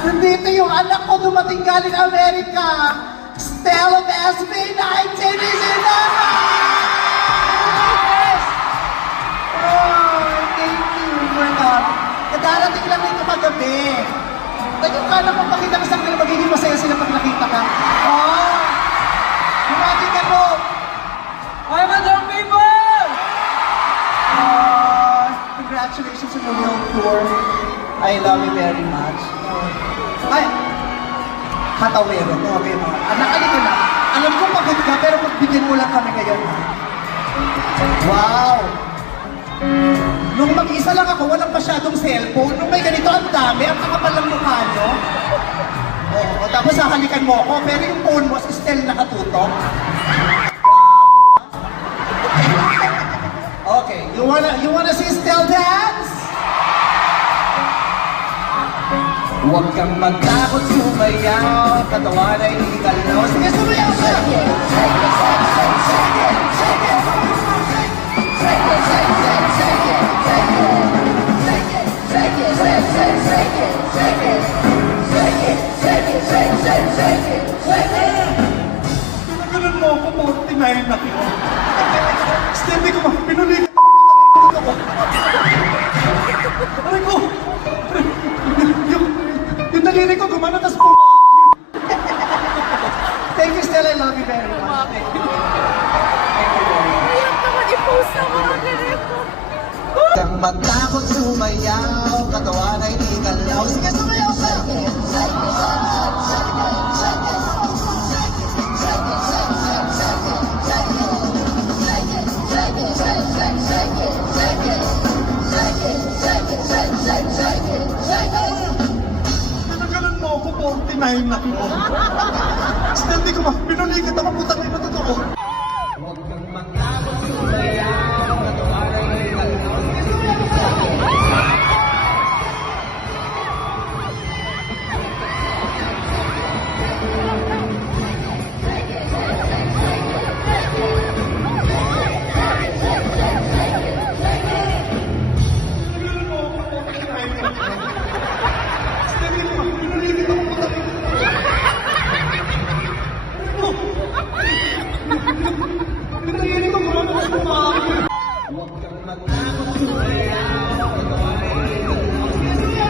Nandito yung anak ko dumating galing Amerika. Stella SB19 is in the house! Oh, thank you for that. Kadarating lang nito kagabi. Naging ka na magpakita ka sa kanila, magiging masaya sila pag nakita ka. Oh! Bumati ka po! Hi, Madam People! Congratulations on the world tour. I love you very much. Ay! Katawero. Okay, mga. Anak, alito na. Alam ko pagod ka, pero magbigyan mo lang kami ngayon. Ha? Wow! Nung mag-isa lang ako, walang masyadong cellphone. Nung may ganito, ang dami. Ang kakapal ng mukha nyo. Oo, tapos hahalikan mo ako, pero yung phone mo, still nakatutok. Okay, you wanna see Stell dance? Huwag kang magtakot sumayaw, katawan ay ikalaw. Sige, sumayaw ka! Pinagalan mo ako, 49 na ko. Stevie ko ba? Pinulikat ako. Aray ko! Yung daliri ko gumana, tas po. Thank you, Stella. I love you very much. Thank you. Thank you very much. Iyak naman i-post ako ang ko. Kang matakot sumayaw, katawan ay ikalaw. Sige, sumayaw ka! Pinagalan mo ako, 49 na ko. Stevie ko ba? Pinulikat ako, putang ina totoo. Huwag kang matakot sumayaw, katawan ay ikalaw. Huwag kang matakot sumayaw, katawan ay ikalaw.